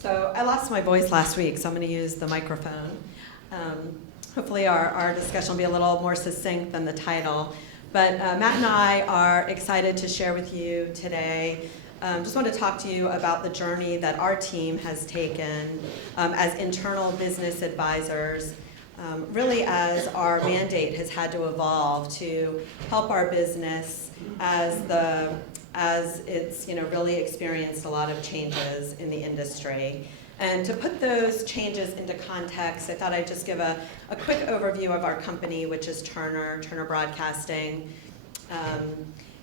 So I lost my voice last week, so I'm going to use the microphone. Hopefully our discussion will be a little more succinct than the title. But Matt and I are excited to share with you today. Just want to talk to you about the journey that our team has taken as internal business advisors, really as our mandate has had to evolve to help our business as it's really experienced a lot of changes in the industry. And to put those changes into context, I thought I'd just give a quick overview of our company, which is Turner Broadcasting.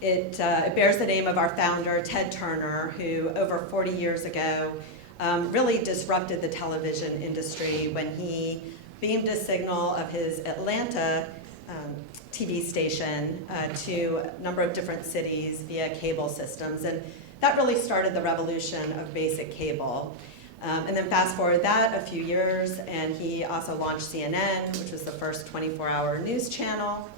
It bears the name of our founder, Ted Turner, who over 40 years ago really disrupted the television industry when he beamed a signal of his Atlanta TV station to a number of different cities via cable systems. And that really started the revolution of basic cable. And then fast forward that a few years, and he also launched CNN, which was the first 24-hour news channel.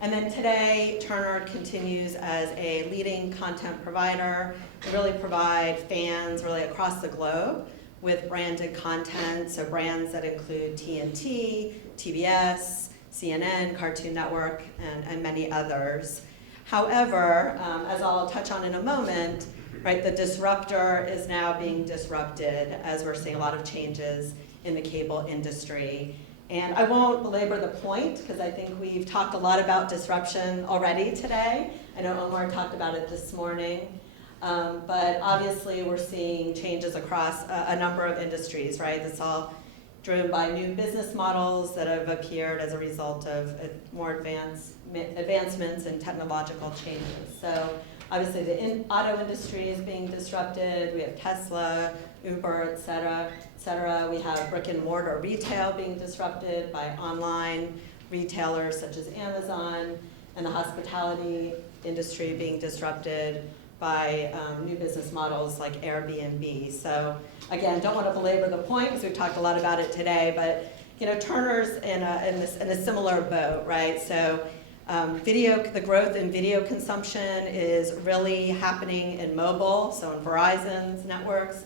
And then today, Turner continues as a leading content provider. We really provide fans really across the globe with branded content, so brands that include TNT, TBS, CNN, Cartoon Network, and many others. However, as I'll touch on in a moment, right, the disruptor is now being disrupted as we're seeing a lot of changes in the cable industry. And I won't belabor the point because I think we've talked a lot about disruption already today. I know Omar talked about it this morning. But obviously we're seeing changes across a number of industries, right? It's all driven by new business models that have appeared as a result of more advancements in technological changes. So obviously the auto industry is being disrupted. We have Tesla, Uber, et cetera. We have brick and mortar retail being disrupted by online retailers such as Amazon, and the hospitality industry being disrupted by new business models like Airbnb. So again, don't want to belabor the point because we've talked a lot about it today, but Turner's in a similar boat, right? So the growth in video consumption is really happening in mobile, so in Verizon's networks,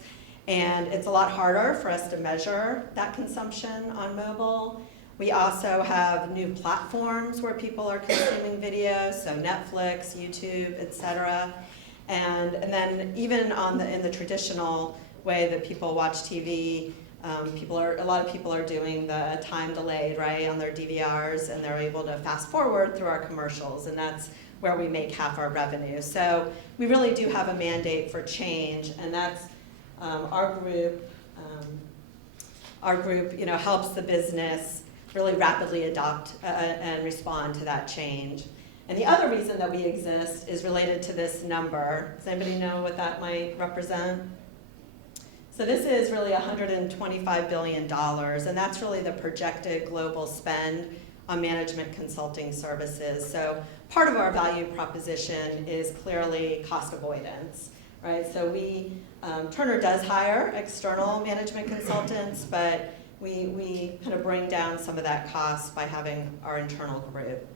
and it's a lot harder for us to measure that consumption on mobile. We also have new platforms where people are consuming video, so Netflix, YouTube, et cetera. And then even in the traditional way that people watch TV, a lot of people are doing the time delayed, right, on their DVRs, and they're able to fast forward through our commercials, and that's where we make half our revenue. So we really do have a mandate for change, and that's our group. Our group, helps the business really rapidly adopt and respond to that change. And the other reason that we exist is related to this number. Does anybody know what that might represent? So this is really $125 billion, and that's really the projected global spend on management consulting services. So part of our value proposition is clearly cost avoidance, right? So Turner does hire external management consultants, but we kind of bring down some of that cost by having our internal group.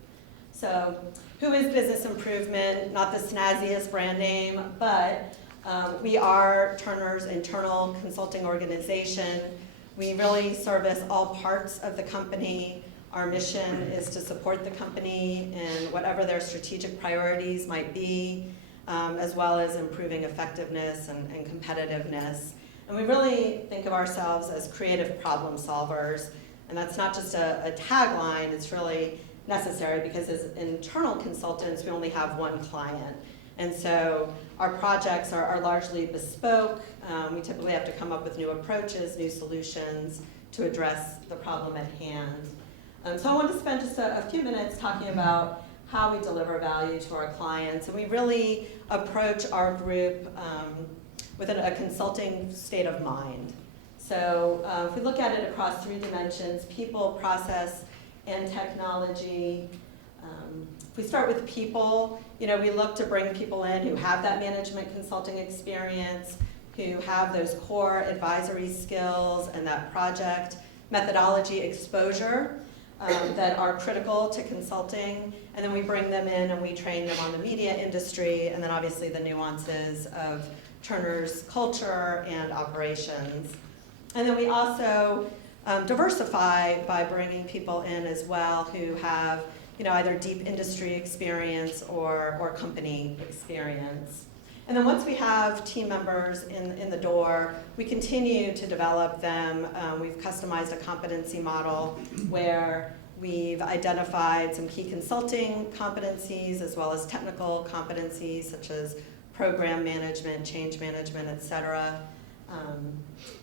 So who is Business Improvement? Not the snazziest brand name, but we are Turner's internal consulting organization. We really service all parts of the company. Our mission is to support the company in whatever their strategic priorities might be, as well as improving effectiveness and competitiveness. And we really think of ourselves as creative problem solvers. And that's not just a tagline, it's really necessary because as internal consultants, we only have one client. And so our projects are largely bespoke. We typically have to come up with new approaches, new solutions to address the problem at hand. So I want to spend just a few minutes talking about how we deliver value to our clients. And we really approach our group with a consulting state of mind. So if we look at it across 3 dimensions, people, process, and technology. If we start with people, we look to bring people in who have that management consulting experience, who have those core advisory skills and that project methodology exposure that are critical to consulting. And then we bring them in and we train them on the media industry and then obviously the nuances of Turner's culture and operations. And then we also diversify by bringing people in as well who have either deep industry experience or company experience. And then once we have team members in the door, we continue to develop them. We've customized a competency model where we've identified some key consulting competencies as well as technical competencies such as program management, change management, et cetera.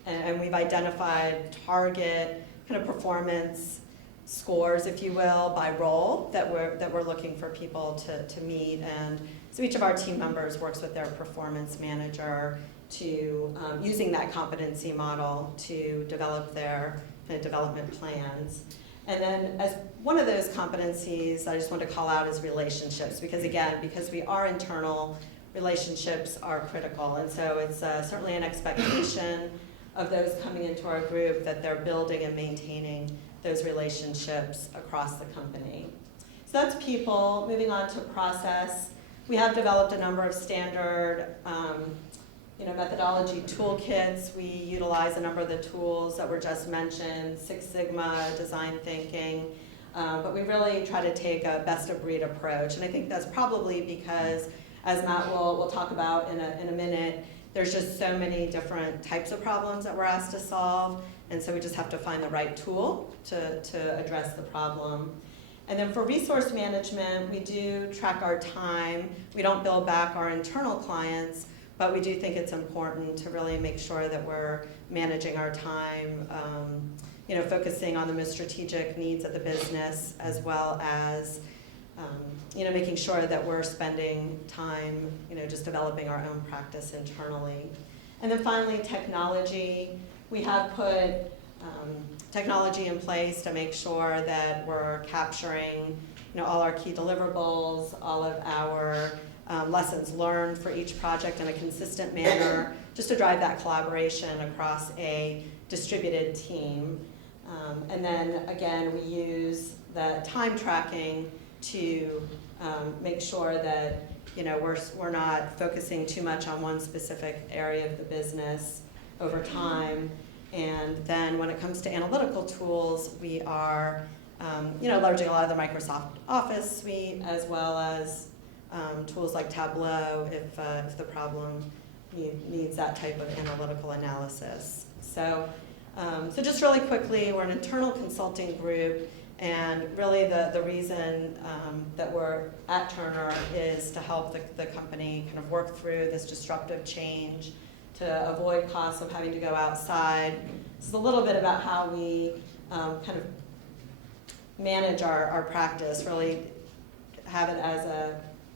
And we've identified target kind of performance scores, if you will, by role that we're looking for people to meet. And so each of our team members works with their performance manager to using that competency model to develop their kind of development plans. And then as one of those competencies I just want to call out is relationships, because again, because we are internal, relationships are critical. And so it's certainly an expectation of those coming into our group that they're building and maintaining those relationships across the company. So that's people. Moving on to process. We have developed a number of standard methodology toolkits. We utilize a number of the tools that were just mentioned, Six Sigma, design thinking, but we really try to take a best of breed approach. And I think that's probably because, as Matt will talk about in a minute, there's just so many different types of problems that we're asked to solve, and so we just have to find the right tool to address the problem. And then for resource management, we do track our time. We don't bill back our internal clients, but we do think it's important to really make sure that we're managing our time, focusing on the most strategic needs of the business, as well as making sure that we're spending time, just developing our own practice internally. And then finally, technology. We have put technology in place to make sure that we're capturing, all our key deliverables, all of our lessons learned for each project in a consistent manner, just to drive that collaboration across a distributed team. And then again, we use the time tracking to make sure that we're not focusing too much on one specific area of the business over time. And then when it comes to analytical tools, we are leveraging a lot of the Microsoft Office suite, as well as tools like Tableau if the problem needs that type of analytical analysis. So just really quickly, we're an internal consulting group, and really the reason that we're at Turner is to help the company kind of work through this disruptive change, to avoid costs of having to go outside. This is a little bit about how we kind of manage our practice, really have it as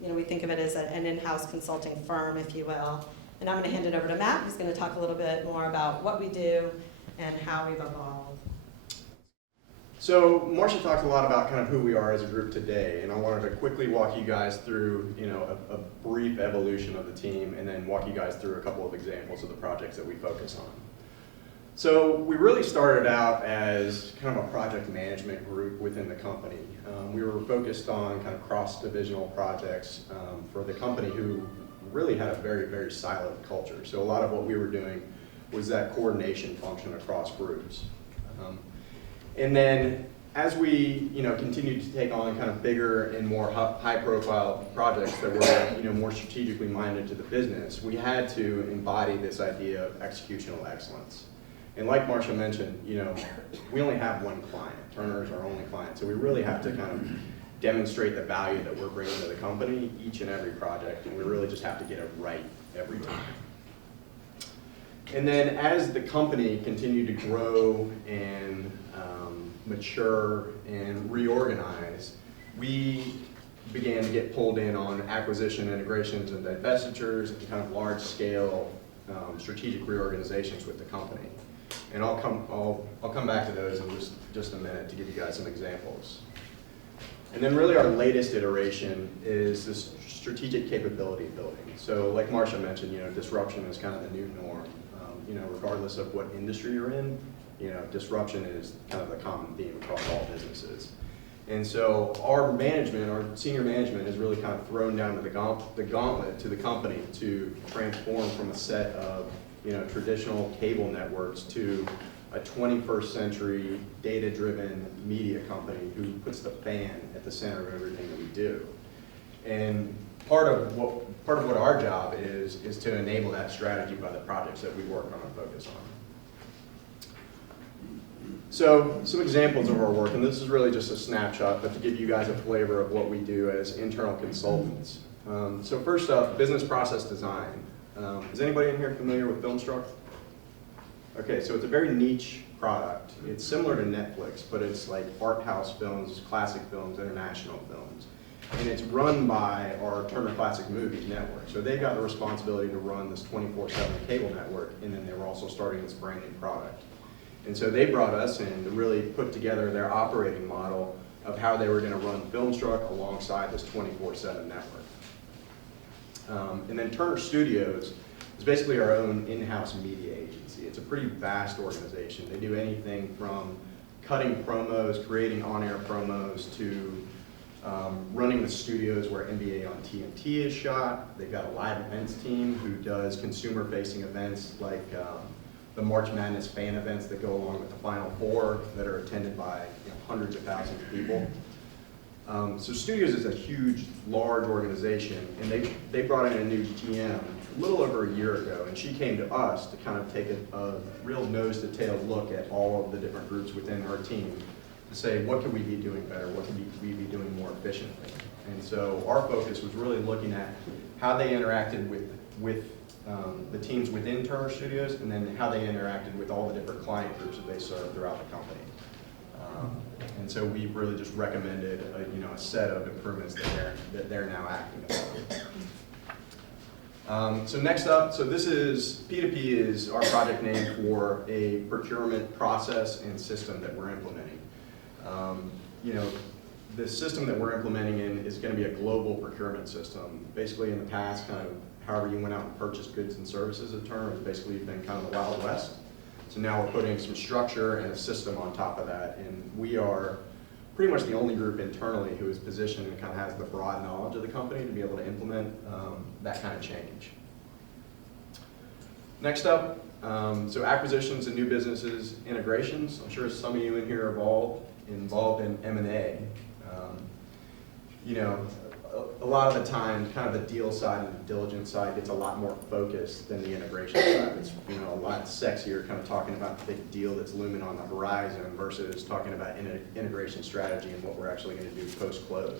we think of it as an in-house consulting firm, if you will. And I'm going to hand it over to Matt, who's going to talk a little bit more about what we do and how we've evolved. So Marsha talked a lot about kind of who we are as a group today, and I wanted to quickly walk you guys through a brief evolution of the team, and then walk you guys through a couple of examples of the projects that we focus on. So we really started out as kind of a project management group within the company. We were focused on kind of cross-divisional projects for the company who really had a very, very siloed culture. So a lot of what we were doing was that coordination function across groups. And then as we continued to take on kind of bigger and more high-profile projects that were more strategically minded to the business, we had to embody this idea of executional excellence. And like Marsha mentioned, we only have one client. Turner is our only client, so we really have to kind of demonstrate the value that we're bringing to the company each and every project, and we really just have to get it right every time. And then as the company continued to grow and mature and reorganize, we began to get pulled in on acquisition, integrations, and divestitures, and kind of large-scale strategic reorganizations with the company. And I'll come back to those in just a minute to give you guys some examples. And then really our latest iteration is this strategic capability building. So like Marsha mentioned, disruption is kind of the new norm. Regardless of what industry you're in, disruption is kind of the common theme across all businesses. And so our management, our senior management, has really kind of thrown down the gauntlet to the company to transform from a set of traditional cable networks to a 21st century data-driven media company who puts the fan at the center of everything that we do. And part of what our job is to enable that strategy by the projects that we work on and focus on. So some examples of our work, and this is really just a snapshot, but to give you guys a flavor of what we do as internal consultants. So first up, business process design. Is anybody in here familiar with Filmstruck? Okay, so it's a very niche product. It's similar to Netflix, but it's like art house films, classic films, international films. And it's run by our Turner Classic Movies network. So they got the responsibility to run this 24/7 cable network, and then they were also starting this brand new product. And so they brought us in to really put together their operating model of how they were going to run Filmstruck alongside this 24/7 network. And then Turner Studios is basically our own in-house media agency. It's a pretty vast organization. They do anything from cutting promos, creating on-air promos, to running the studios where NBA on TNT is shot. They've got a live events team who does consumer-facing events like the March Madness fan events that go along with the Final Four that are attended by hundreds of thousands of people. So Studios is a huge, large organization, and they brought in a new GM a little over a year ago, and she came to us to kind of take a real nose-to-tail look at all of the different groups within our team to say, what could we be doing better? What could we be doing more efficiently? And so our focus was really looking at how they interacted with the teams within Turner Studios, and then how they interacted with all the different client groups that they serve throughout the company. And so we really just recommended a set of improvements that they're now acting upon. So next up, so this is, P2P is our project name for a procurement process and system that we're implementing. The system that we're implementing in is going to be a global procurement system. Basically in the past, kind of however you went out and purchased goods and services at Turner has basically been kind of the Wild West. So now we're putting some structure and a system on top of that, and we are pretty much the only group internally who is positioned and kind of has the broad knowledge of the company to be able to implement that kind of change. Next up, so acquisitions and new businesses, integrations. I'm sure some of you in here are involved in M&A. A lot of the time, kind of the deal side and the diligence side gets a lot more focused than the integration side. It's a lot sexier, kind of talking about the big deal that's looming on the horizon versus talking about integration strategy and what we're actually going to do post-close.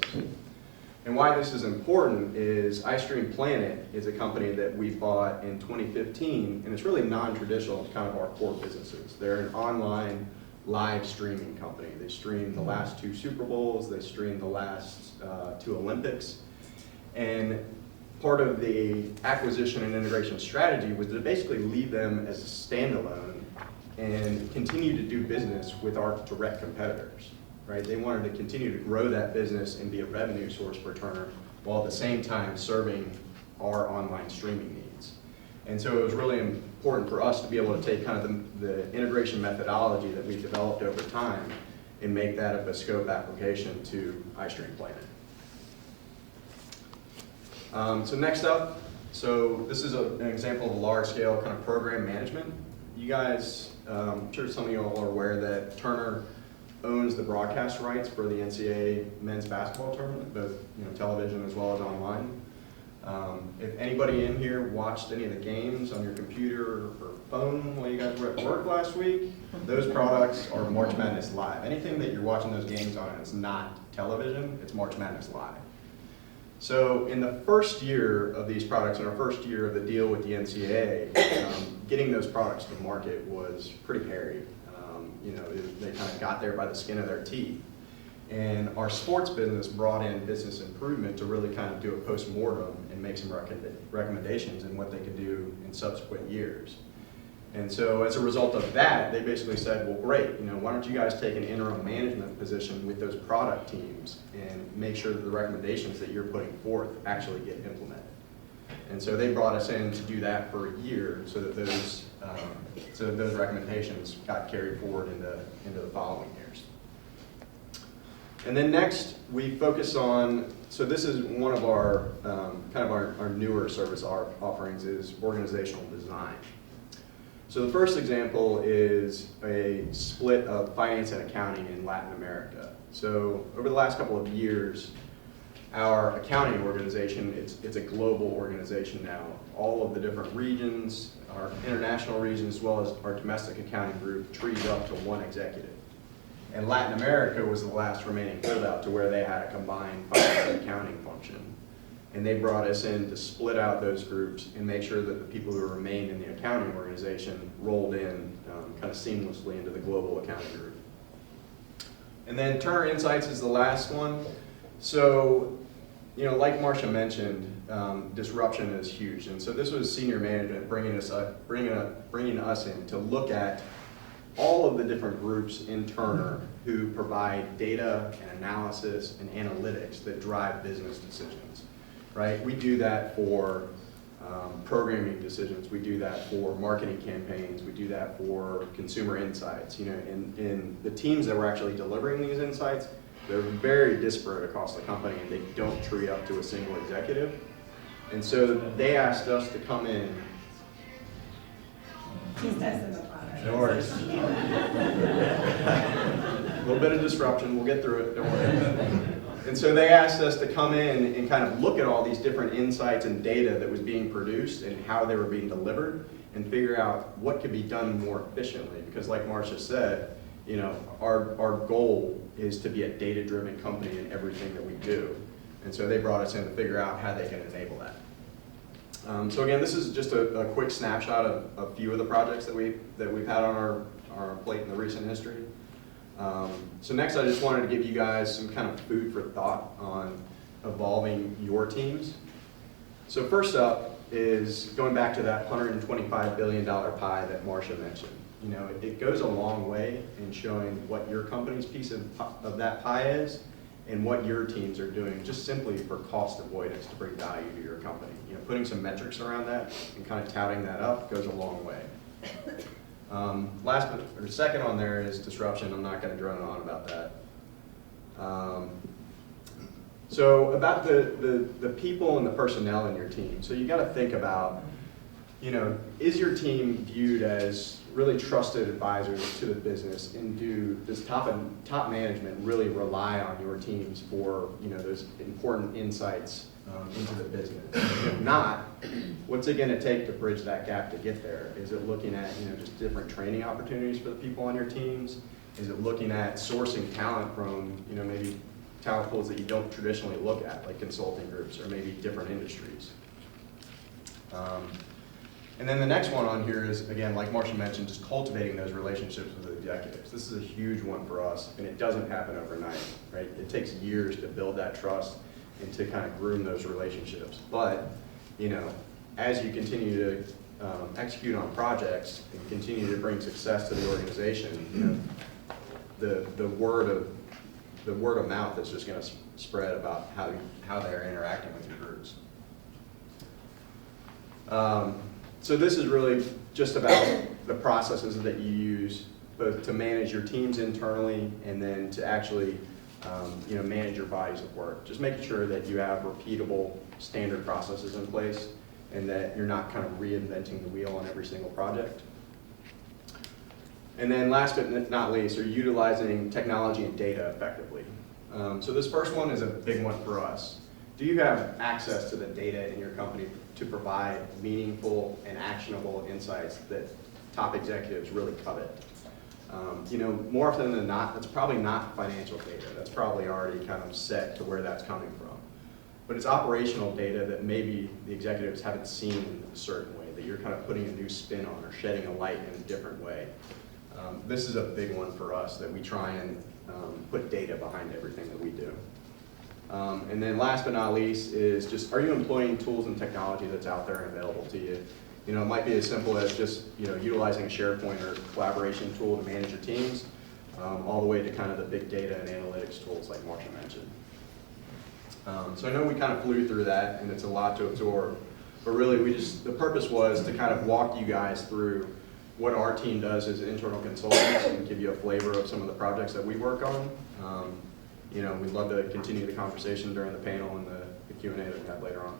And why this is important is iStream Planet is a company that we bought in 2015, and it's really non-traditional to kind of our core businesses. They're an online live streaming company. They streamed the last 2 Super Bowls, they streamed the last 2 Olympics, and part of the acquisition and integration strategy was to basically leave them as a standalone and continue to do business with our direct competitors, right? They wanted to continue to grow that business and be a revenue source for Turner, while at the same time serving our online streaming needs. And so it was really important for us to be able to take kind of the integration methodology that we've developed over time and make that a bespoke application to iStream Planet. So next up, so this is an example of a large-scale kind of program management. You guys, I'm sure some of you all are aware that Turner owns the broadcast rights for the NCAA men's basketball tournament, both television as well as online. If anybody in here watched any of the games on your computer or phone while you guys were at work last week, those products are March Madness Live. Anything that you're watching those games on and it's not television, it's March Madness Live. So in the first year of these products, in our first year of the deal with the NCAA, getting those products to market was pretty hairy. They kind of got there by the skin of their teeth. And our sports business brought in business improvement to really kind of do a post-mortem and make some recommendations in what they could do in subsequent years. And so as a result of that, they basically said, well, great, why don't you guys take an interim management position with those product teams and make sure that the recommendations that you're putting forth actually get implemented. And so they brought us in to do that for a year so that those recommendations got carried forward into the following years. And then next, we focus on, so this is one of our, kind of our newer service offerings is organizational design. So the first example is a split of finance and accounting in Latin America. So over the last couple of years, our accounting organization, it's a global organization now. All of the different regions, our international regions, as well as our domestic accounting group, trees up to one executive. And Latin America was the last remaining holdout to where they had a combined finance and accounting function. And they brought us in to split out those groups and make sure that the people who remained in the accounting organization rolled in kind of seamlessly into the global accounting group. And then Turner Insights is the last one. So, you know, like Marsha mentioned, disruption is huge. And so this was senior management bringing us in to look at all of the different groups in Turner who provide data and analysis and analytics that drive business decisions, right? We do that for programming decisions. We do that for marketing campaigns. We do that for consumer insights. You know, in the teams that were actually delivering these insights, they're very disparate across the company and they don't tree up to a single executive. And so they asked us to come in. He's testing the product. No worries. A little bit of disruption, we'll get through it, don't worry. And so they asked us to come in and kind of look at all these different insights and data that was being produced and how they were being delivered and figure out what could be done more efficiently. Because like Marsha said, you know, our goal is to be a data-driven company in everything that we do. And so they brought us in to figure out how they can enable that. So again, this is just a quick snapshot of a few of the projects that we've had on our plate in the recent history. So next, I just wanted to give you guys some kind of food for thought on evolving your teams. So first up is going back to that $125 billion pie that Marsha mentioned. You know, it goes a long way in showing what your company's piece of that pie is and what your teams are doing just simply for cost avoidance to bring value to your company. You know, putting some metrics around that and kind of touting that up goes a long way. Second on there is disruption. I'm not going to drone on about that. So about the people and the personnel in your team. So you got to think about, you know, is your team viewed as really trusted advisors to the business, and does top management really rely on your teams for, you know, those important insights into the business? If not, what's it going to take to bridge that gap to get there? Is it looking at, you know, just different training opportunities for the people on your teams? Is it looking at sourcing talent from, you know, maybe talent pools that you don't traditionally look at, like consulting groups or maybe different industries? And then the next one on here is, again, like Marsha mentioned, just cultivating those relationships with the executives. This is a huge one for us, and it doesn't happen overnight, right? It takes years to build that trust and to kind of groom those relationships. But, you know, as you continue to execute on projects and continue to bring success to the organization, you know, the word of mouth is just going to spread about how they're interacting with your groups. So this is really just about the processes that you use both to manage your teams internally and then to actually you know, manage your bodies of work. Just making sure that you have repeatable standard processes in place and that you're not kind of reinventing the wheel on every single project. And then last but not least, are utilizing technology and data effectively. So this first one is a big one for us. Do you have access to the data in your company to provide meaningful and actionable insights that top executives really covet? You know, more often than not, that's probably not financial data. That's probably already kind of set to where that's coming from. But it's operational data that maybe the executives haven't seen in a certain way, that you're kind of putting a new spin on or shedding a light in a different way. This is a big one for us, that we try and put data behind everything that we do. And then last but not least is just, are you employing tools and technology that's out there and available to you? You know, it might be as simple as just, you know, utilizing a SharePoint or collaboration tool to manage your teams, all the way to kind of the big data and analytics tools like Marsha mentioned. So I know we kind of flew through that and it's a lot to absorb, but really the purpose was to kind of walk you guys through what our team does as internal consultants and give you a flavor of some of the projects that we work on. we'd love to continue the conversation during the panel and the Q&A that we have later on.